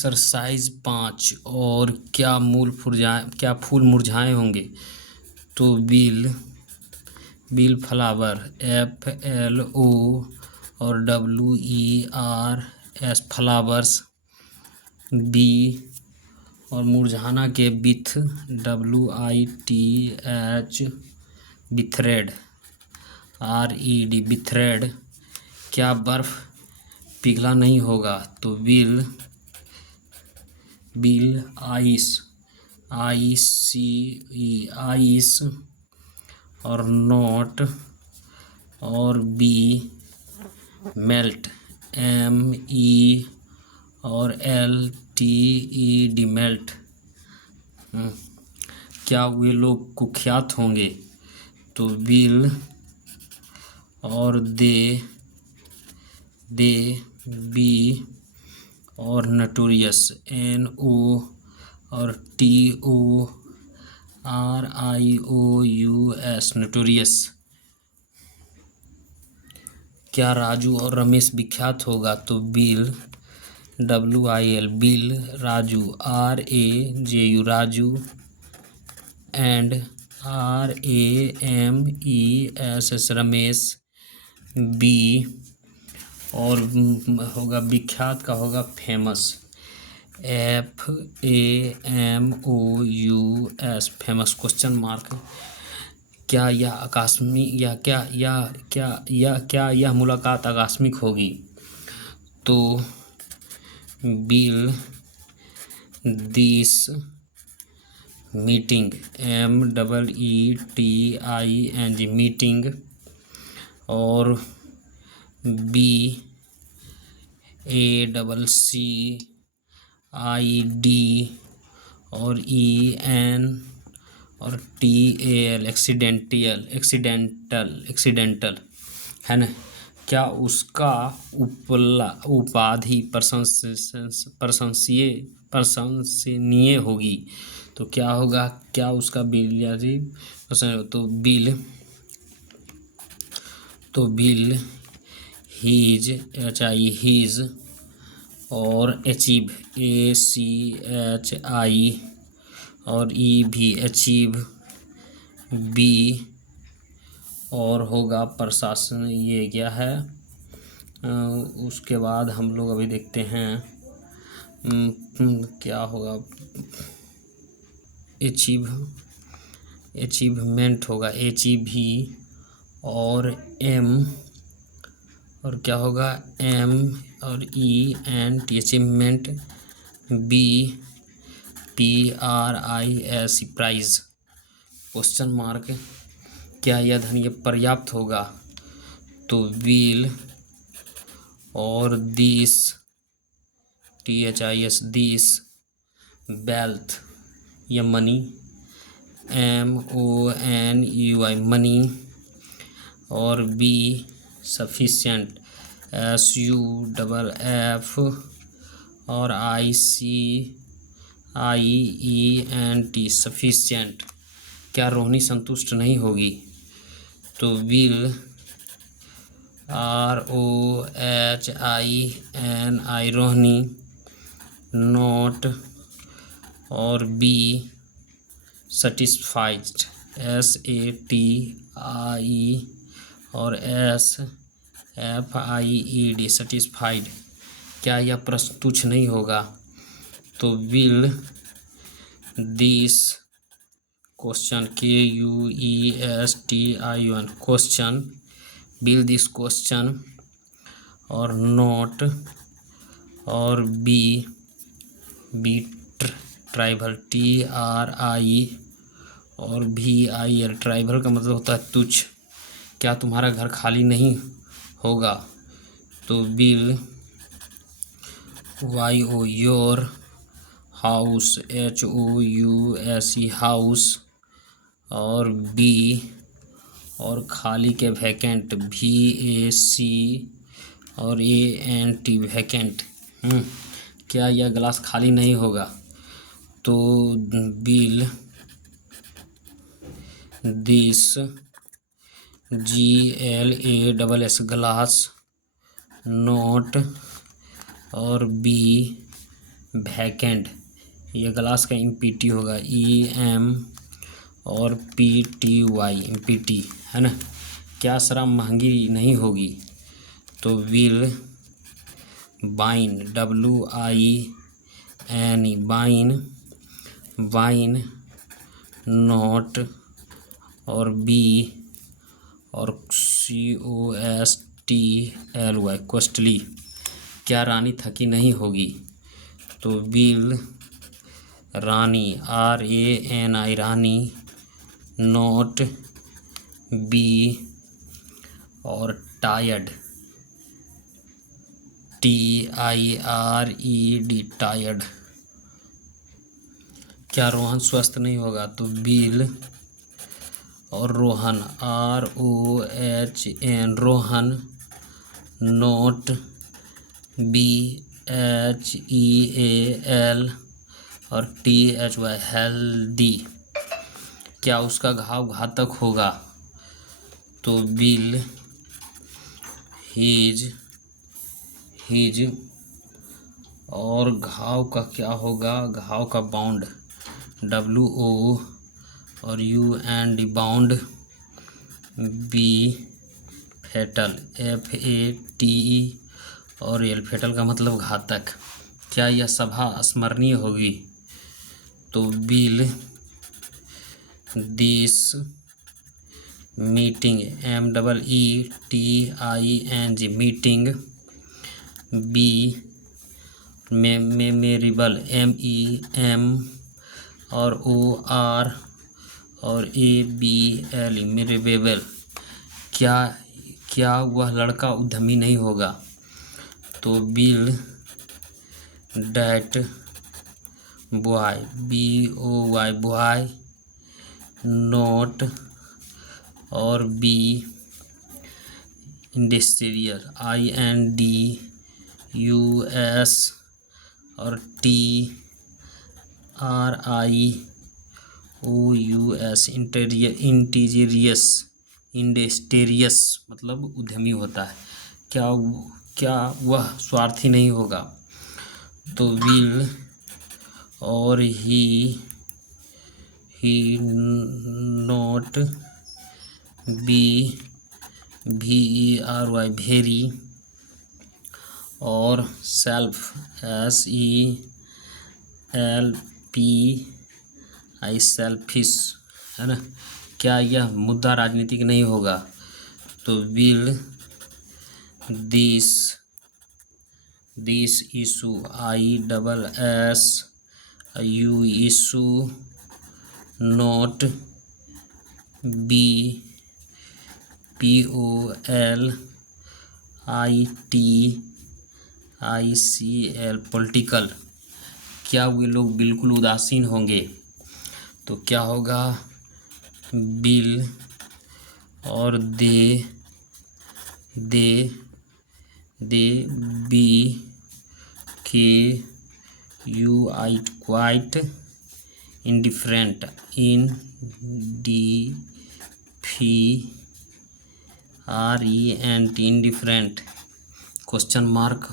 Exercise 5 और क्या फूल मुरझाए होंगे। तो बिल फ्लावर FLO और WERS फ्लावर्स। बी और मुरझाना के बिथ WITH बिथरेड RED बिथरेड। क्या बर्फ पिघला नहीं होगा। तो बिल आइस आइस और नोट और बी मेल्ट MELT और LTED मेल्ट। क्या वे लोग कुख्यात होंगे। तो बिल और दे बी और नटोरियस NO और TORIOUS नटोरियस। क्या राजू और रमेश विख्यात होगा। तो bill WIL bill Raju RAJU Raju and RAMESS Ramesh. B और होगा विख्यात का होगा famous FAMOUS famous question mark. क्या यह आकस्मिक क्या यह मुलाकात आकस्मिक होगी। तो bill this meeting MEETING meeting और बी ACCID और EN और TAL एक्सीडेंटल है ना। क्या उसका उपाधि प्रशंसनीय होगी। तो क्या होगा। क्या उसका बिलियरी तो बिल हीज और अचीव ACHI और EV अचीव। बी और होगा प्रशासन। ये क्या है। उसके बाद हम लोग अभी देखते हैं क्या होगा। अचीवमेंट होगा HEV और M और क्या होगा M और ENT achievement. B PRIS prize question mark. क्या यह धन ये पर्याप्त होगा। तो बिल और दिस THIS दिस वेल्थ या मनी MONEY मनी और बी सफिशिएंट SUFF और ICIENT सफिशिएंट। क्या रोहिणी संतुष्ट नहीं होगी। तो बिल ROHINI रोहिणी नोट और बी सेटिस्फाइड SATIE और SFIED सेटिस्फाइड। क्या यह प्रश्न तुच्छ नहीं होगा। तो bill this question QUESTION question bill this question और नोट और बी ट्राइबल TRI और VIL ट्राइबल का मतलब होता है तुच्छ। क्या तुम्हारा घर खाली नहीं होगा। तो bill YO your house HOUSE house और बी और खाली के वैकेंट VAC और ANT वैकेंट। क्या यह गिलास खाली नहीं होगा। तो bill this GLASS glass note और बी वैकेंट, ये ग्लास का एमपीटी होगा, EM और PTY, एमपीटी है ना। क्या शराब महंगी नहीं होगी, तो विल बाइन, WINE, बाइन, वाइन, नॉट और बी और COSTLY, कॉस्टली, क्या रानी थकी नहीं होगी, तो will Rani, RANI, Rani, not be और टायर्ड, TIRED, टायर्ड, क्या रोहन स्वस्थ नहीं होगा, तो विल और Rohan, ROHN, Rohan, not BHEAL और THY, हेल्दी, क्या उसका घाव घातक होगा, तो विल हीज और घाव का क्या होगा, घाव का बाउंड, WO और UND, wound, be fatal, FATE और L, फैटल का मतलब घातक, क्या यह सभा स्मरणीय होगी, तो will this meeting, MEETING, meeting, be memorable, MEM और OR और ABL, मेमोरेबल, क्या वह लड़का उद्यमी नहीं होगा, तो will that boy, BOY, boy, not और बी इंडस्ट्रियल, INDUS और TRIOUS, इंडस्ट्रियस मतलब उद्यमी होता है, क्या वह स्वार्थी नहीं होगा, तो विल और ही नॉट बी VERY, वेरी, और सेल्फ, SELFI, सेल्फिश, है ना। क्या यह मुद्दा राजनीतिक नहीं होगा, तो will this issue, ISSU, issue, not be POLITICL, political, क्या वे लोग बिल्कुल उदासीन होंगे, तो क्या होगा, बिल और दे B QUI, quite, indifferent, RENT, indifferent, question mark